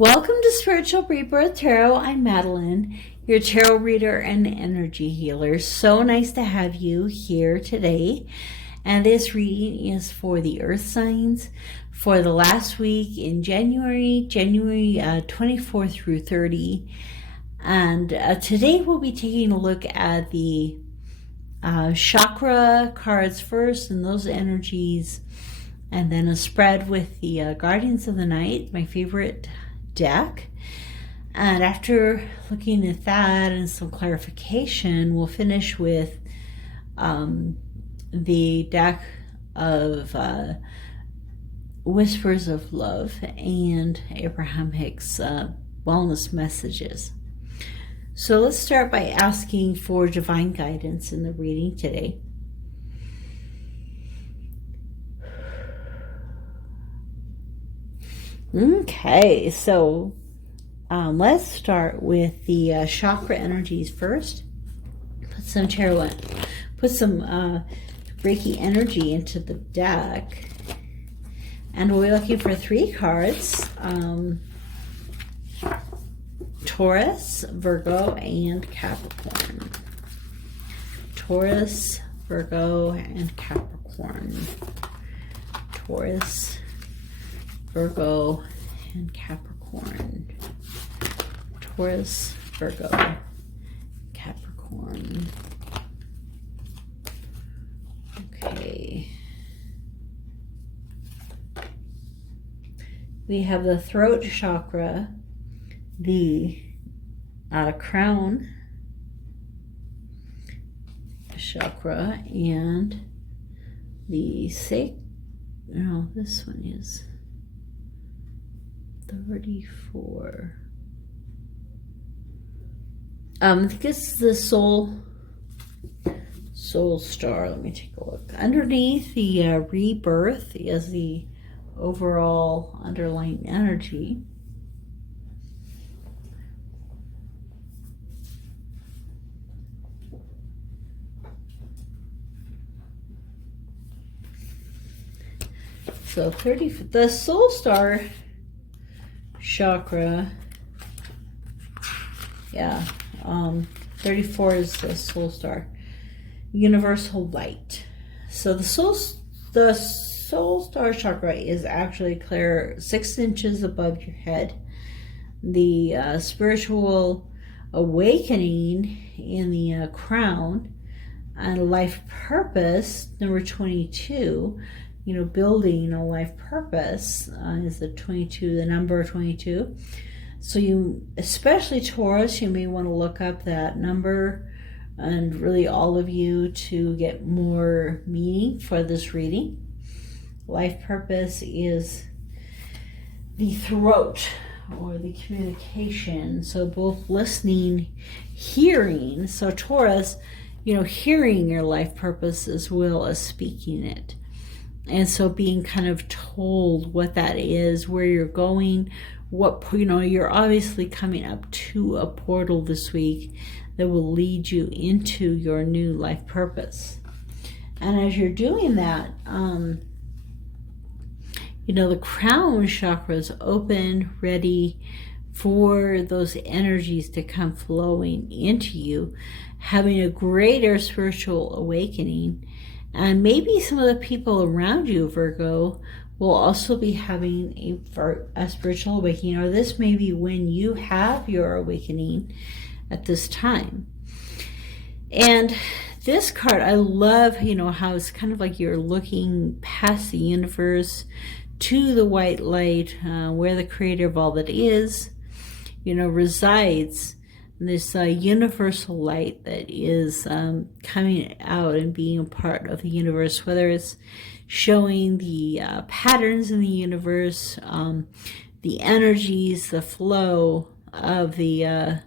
Welcome to Spiritual Rebirth Tarot. I'm Madelyn, your tarot reader and energy healer. So nice to have you here today. And this reading is for the earth signs for the last week in January 24 through 30. And today we'll be taking a look at the chakra cards first and those energies, and then a spread with the Guardians of the Night, my favorite deck. And after looking at that and some clarification, we'll finish with the deck of Whispers of Love and Abraham Hicks wellness messages. So let's start by asking for divine guidance in the reading today. Okay, so let's start with the chakra energies first. Put some Reiki energy into the deck, and we'll be looking for 3 cards: Taurus, Virgo, and Capricorn. Taurus, Virgo, and Capricorn. Taurus, Virgo, and Capricorn. Taurus, Virgo, Capricorn. Okay. We have the throat chakra, the crown chakra, and the this one is 34. I think it's the soul star. Let me take a look. Underneath the rebirth is the overall underlying energy. So the soul star chakra, 34 is the soul star, universal light. So the soul star chakra is actually clear 6 inches above your head. The spiritual awakening in the crown, and life purpose, number 22. Building a life purpose is the 22, the number 22. So you, especially Taurus, you may want to look up that number, and really all of you, to get more meaning for this reading. Life purpose is the throat, or the communication. So both listening, hearing. So Taurus, hearing your life purpose as well as speaking it. And so being kind of told what that is, where you're going, you're obviously coming up to a portal this week that will lead you into your new life purpose. And as you're doing that, the crown chakra is open, ready for those energies to come flowing into you, having a greater spiritual awakening. And maybe some of the people around you, Virgo, will also be having a spiritual awakening, or this may be when you have your awakening at this time. And this card, I love, how it's kind of like you're looking past the universe to the white light, where the creator of all that is, resides. This universal light that is coming out and being a part of the universe, whether it's showing the patterns in the universe, the energies, the flow of the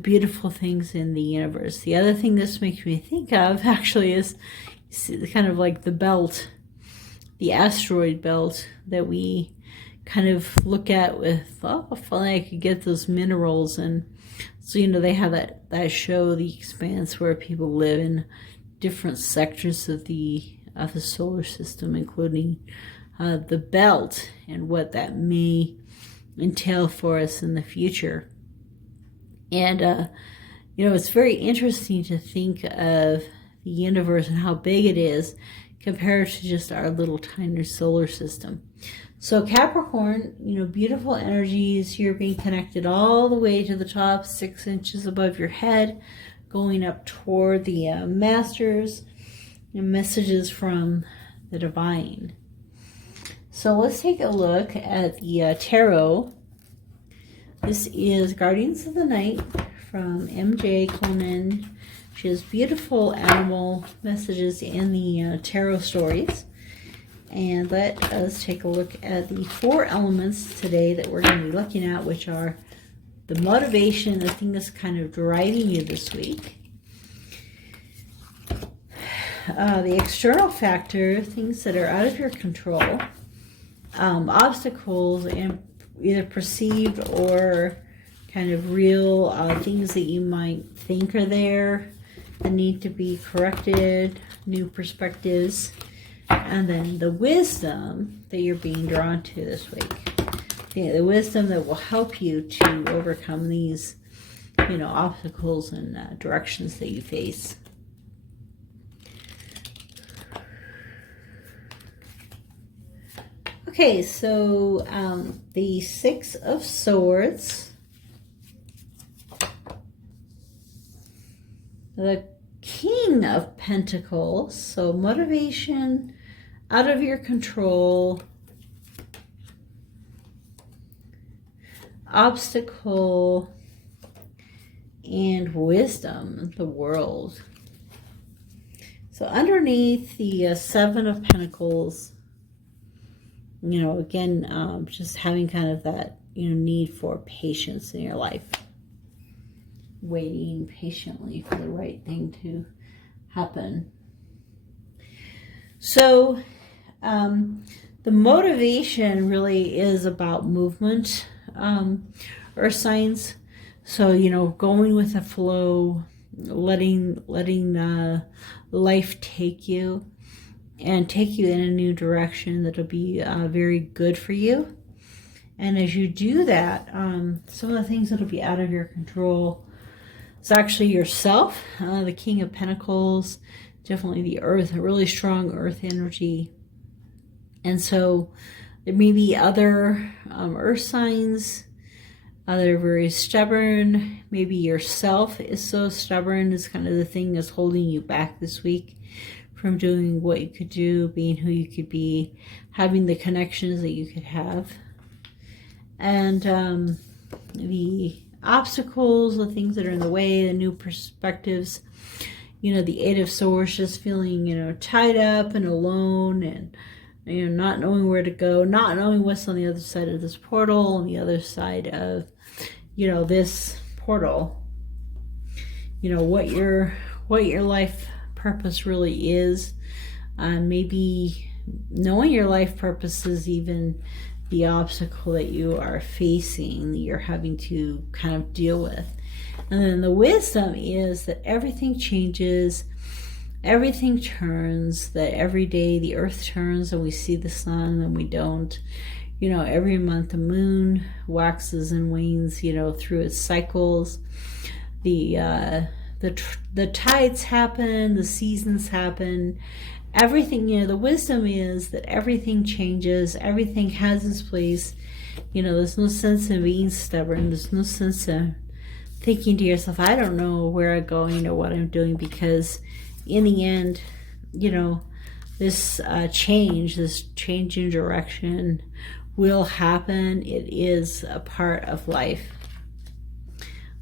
beautiful things in the universe. The other thing this makes me think of actually is kind of like the belt, the asteroid belt that we kind of look at with, if only I could get those minerals. And so, they have that show, The Expanse, where people live in different sectors of the solar system, including the belt, and what that may entail for us in the future. And, you know, it's very interesting to think of the universe and how big it is compared to just our little tiny solar system. So Capricorn, you know, beautiful energies. You're being connected all the way to the top, 6 inches above your head, going up toward the masters and messages from the divine. So let's take a look at the tarot. This is Guardians of the Night from MJ Conan. She has beautiful animal messages in the tarot stories. And let us take a look at the 4 elements today that we're going to be looking at, which are the motivation, the thing that's kind of driving you this week. The external factor, things that are out of your control. Obstacles, and either perceived or kind of real things that you might think are there that need to be corrected, new perspectives. And then the wisdom that you're being drawn to this week. The wisdom that will help you to overcome these, you know, obstacles and directions that you face. Okay, so the 6 of Swords, the King of Pentacles, so motivation, out of your control, obstacle, and wisdom, the World. So underneath the 7 of Pentacles, you know, again, just having kind of that, you know, need for patience in your life. Waiting patiently for the right thing to happen. So, the motivation really is about movement, earth signs. So, you know, going with the flow, letting life take you and take you in a new direction that'll be very good for you. And as you do that, some of the things that'll be out of your control, it's actually yourself, the King of Pentacles, definitely the earth, a really strong earth energy. And so there may be other earth signs that are very stubborn. Maybe yourself is so stubborn, is kind of the thing that's holding you back this week from doing what you could do, being who you could be, having the connections that you could have. And the obstacles, the things that are in the way, the new perspectives, you know, the 8 of Swords, just feeling, you know, tied up and alone and, you know, not knowing where to go, not knowing what's on the other side of this portal, on the other side of, you know, this portal, you know, what your life purpose really is. Maybe knowing your life purpose is even the obstacle that you are facing, that you're having to kind of deal with. And then the wisdom is that everything changes, everything turns, that every day the earth turns and we see the sun and we don't. You know, every month the moon waxes and wanes, you know, through its cycles. The tides happen, the seasons happen. Everything, you know, the wisdom is that everything changes, everything has its place. You know, there's no sense in being stubborn. There's no sense in thinking to yourself, I don't know where I'm going or what I'm doing, because in the end, you know, this change in direction will happen. It is a part of life.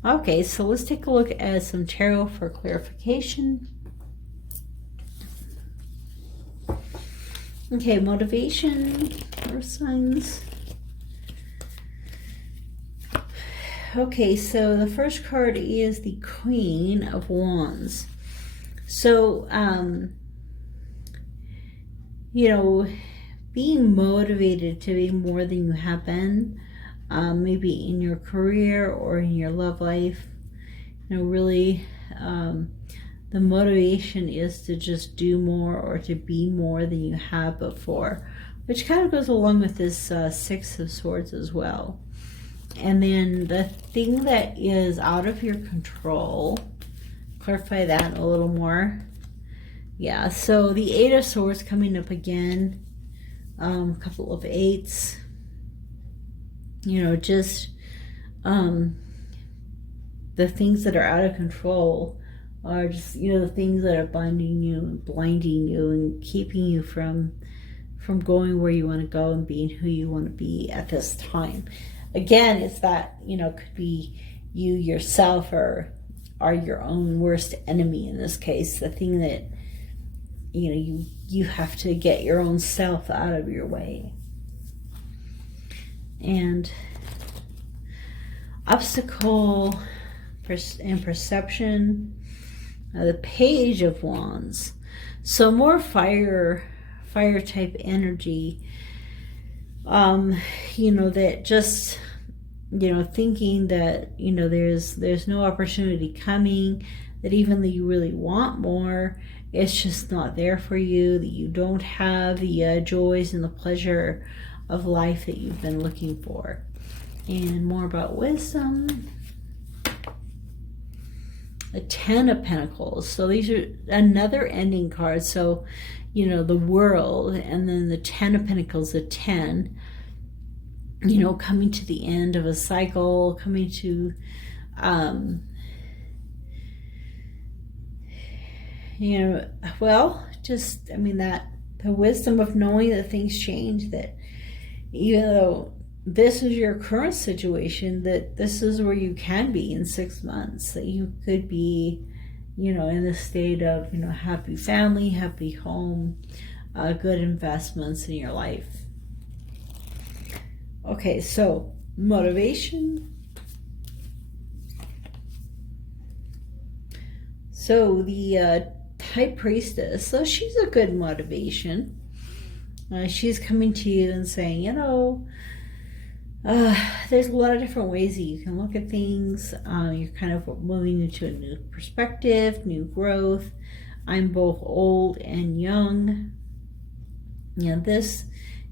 Okay, so let's take a look at some tarot for clarification. Okay, motivation, earth signs. Okay, so the first card is the Queen of Wands. So, you know, being motivated to be more than you have been, maybe in your career or in your love life, you know, really, the motivation is to just do more or to be more than you have before, which kind of goes along with this 6 of Swords as well. And then the thing that is out of your control, clarify that a little more. Yeah, so the Eight of Swords coming up again, a couple of eights, you know, just the things that are out of control are just, you know, the things that are binding you and blinding you and keeping you from going where you want to go and being who you want to be at this time. Again, it's that, you know, could be you yourself or are your own worst enemy in this case, the thing that, you know, you have to get your own self out of your way. And obstacle and perception, the Page of Wands. So more fire type energy, you know, that just, you know, thinking that, you know, there's no opportunity coming, that even though you really want more, it's just not there for you, that you don't have the joys and the pleasure of life that you've been looking for. And more about wisdom. A Ten of Pentacles. So these are another ending card. So, you know, the World, and then the Ten of Pentacles, a 10, you know, coming to the end of a cycle, coming to, you know, well, just, I mean, that the wisdom of knowing that things change, that even though this is your current situation, that this is where you can be in 6 months, that you could be, you know, in the state of, you know, happy family, happy home, good investments in your life. Okay, so motivation. So the High Priestess, so she's a good motivation. She's coming to you and saying, you know, there's a lot of different ways that you can look at things. You're kind of moving into a new perspective, new growth. I'm both old and young. You know, this,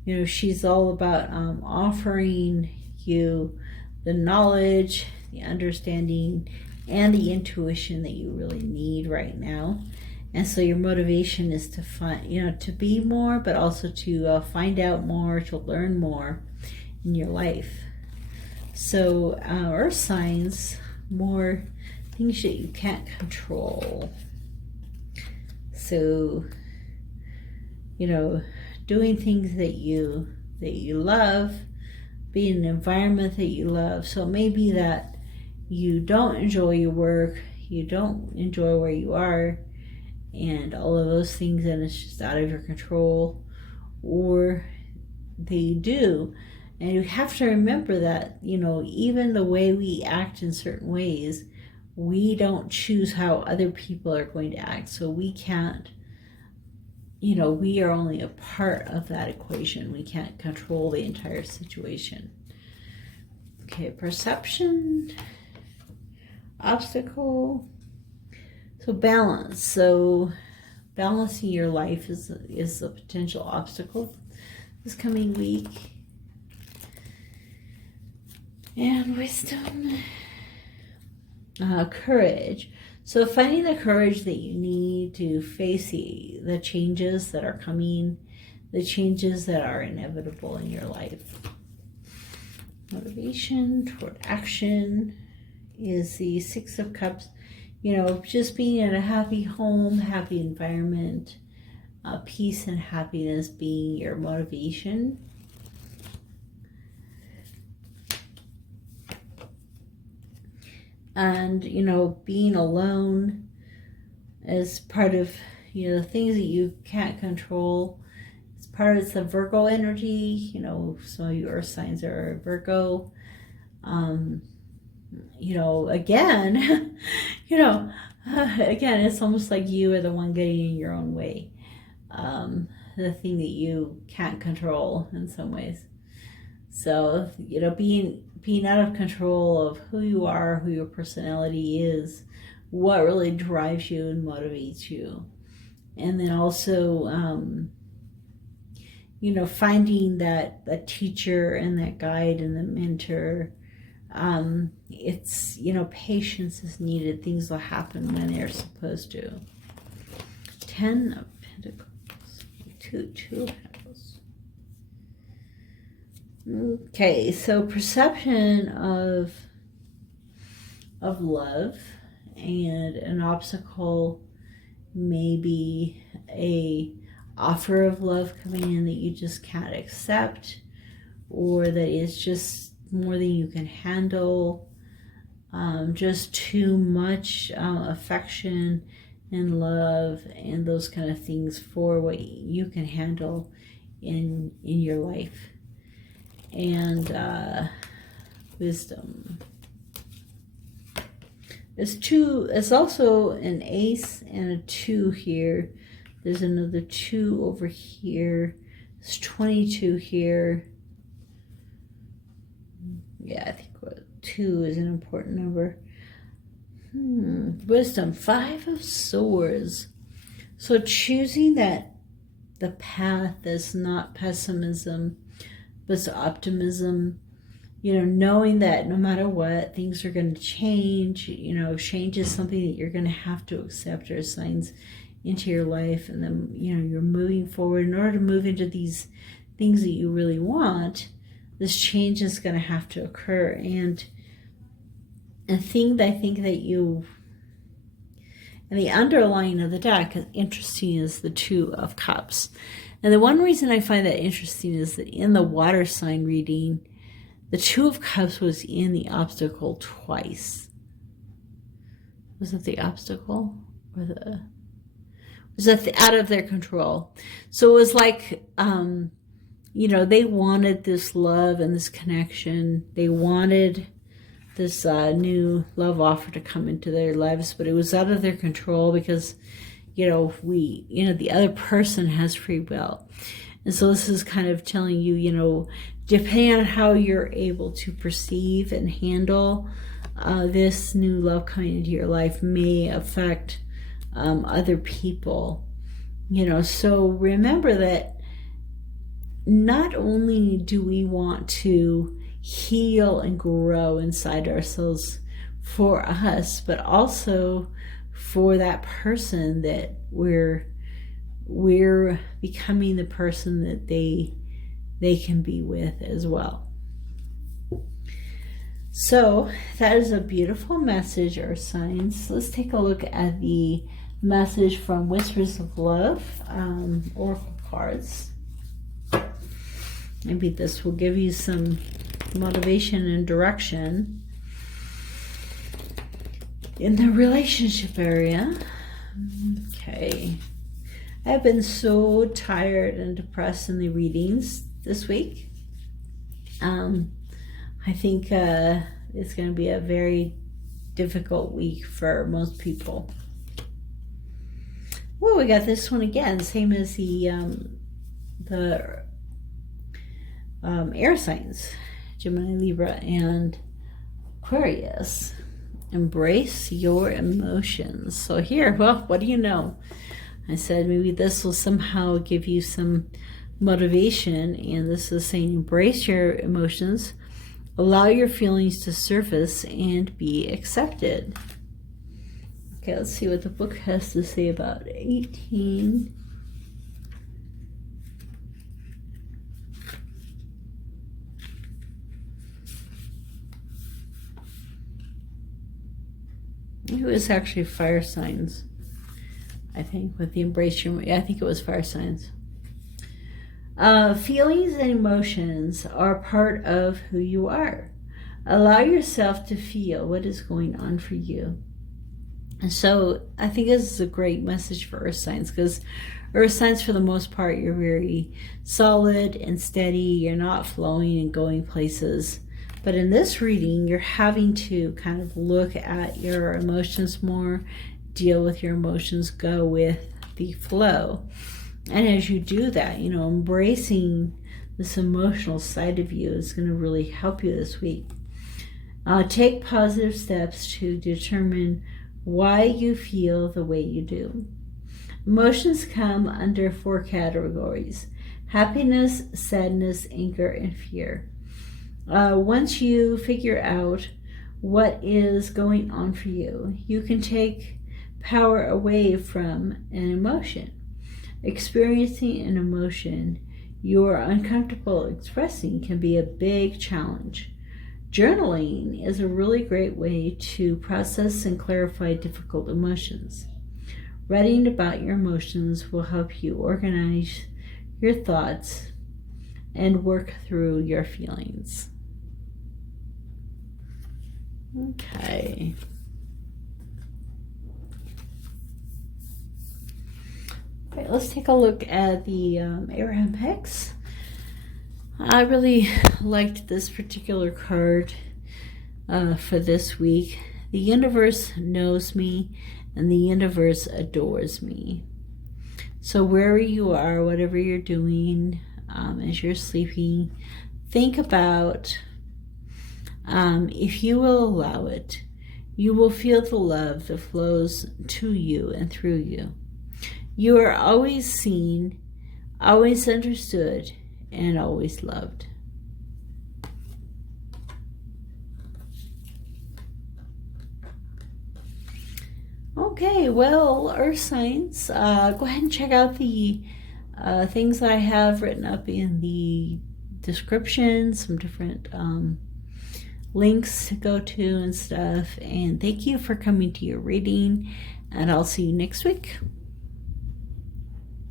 you know, she's all about offering you the knowledge, the understanding, and the intuition that you really need right now. And so your motivation is to find, you know, to be more, but also to find out more, to learn more in your life. So earth signs, more things that you can't control. So, you know, doing things that you love, be in an environment that you love. So maybe that you don't enjoy your work, you don't enjoy where you are, and all of those things, and it's just out of your control, or they do. And you have to remember that, you know, even the way we act in certain ways, we don't choose how other people are going to act. So we can't, you know, we are only a part of that equation. We can't control the entire situation. Okay, perception, obstacle. So balance. So balancing your life is a potential obstacle this coming week. And wisdom, courage. So finding the courage that you need to face the changes that are coming, the changes that are inevitable in your life. Motivation toward action is the Six of Cups. You know, just being in a happy home, happy environment, peace and happiness being your motivation. And, you know, being alone is part of, you know, the things that you can't control. It's part of the Virgo energy. You know, some of your earth signs are Virgo. You know, again, you know, again, it's almost like you are the one getting in your own way. The thing that you can't control in some ways. So, you know, being out of control of who you are, who your personality is, what really drives you and motivates you. And then also, you know, finding that teacher and that guide and the mentor It's, you know, patience is needed. Things will happen when they're supposed to. 10 of Pentacles. Two of Pentacles. Okay, so perception of love, and an obstacle, maybe a offer of love coming in that you just can't accept, or that it's just more than you can handle, just too much affection and love and those kind of things for what you can handle in your life. And wisdom. There's also an ace and a 2 here. There's another 2 over here. There's 22 here. Yeah, I think 2 is an important number. Wisdom, 5 of Swords. So choosing the path that's not pessimism, but it's optimism. You know, knowing that no matter what, things are going to change. You know, change is something that you're going to have to accept or signs into your life. And then, you know, you're moving forward. In order to move into these things that you really want, this change is going to have to occur. And a thing that I think that and the underlying of the deck is interesting is the 2 of Cups. And the one reason I find that interesting is that in the water sign reading, the 2 of Cups was in the obstacle twice. Was it the obstacle or was it out of their control? So it was like, you know, they wanted this love and this connection. They wanted this new love offer to come into their lives, but it was out of their control because, you know, the other person has free will. And so this is kind of telling you, you know, depending on how you're able to perceive and handle this new love coming into your life may affect other people, you know. So remember that not only do we want to heal and grow inside ourselves for us, but also for that person that we're becoming the person that they can be with as well. So that is a beautiful message, Earth signs. Let's take a look at the message from Whispers of Love, Oracle cards. Maybe this will give you some motivation and direction in the relationship area. Okay. I've been so tired and depressed in the readings this week. I think it's going to be a very difficult week for most people. Well, we got this one again, same as the air signs, Gemini, Libra, and Aquarius. Embrace your emotions. So here, well, what do you know? I said maybe this will somehow give you some motivation, and this is saying embrace your emotions, allow your feelings to surface, and be accepted. Okay, let's see what the book has to say about 18. It was actually fire signs, I think, with the embrace your, I think it was fire signs. Feelings and emotions are part of who you are. Allow yourself to feel what is going on for you. And so I think this is a great message for Earth signs, because Earth signs, for the most part, you're very solid and steady. You're not flowing and going places. But in this reading, you're having to kind of look at your emotions more, deal with your emotions, go with the flow. And as you do that, you know, embracing this emotional side of you is going to really help you this week. Take positive steps to determine why you feel the way you do. Emotions come under 4 categories: happiness, sadness, anger, and fear. Once you figure out what is going on for you, you can take power away from an emotion. Experiencing an emotion you are uncomfortable expressing can be a big challenge. Journaling is a really great way to process and clarify difficult emotions. Writing about your emotions will help you organize your thoughts and work through your feelings. Okay. All right, let's take a look at the Abraham Hex. I really liked this particular card for this week. The universe knows me and the universe adores me. So wherever you are, whatever you're doing, as you're sleeping, think about, if you will allow it, you will feel the love that flows to you and through you. You are always seen, always understood, and always loved. Okay, well, Earth signs, go ahead and check out the things that I have written up in the description, some different links to go to and stuff. And thank you for coming to your reading, and I'll see you next week.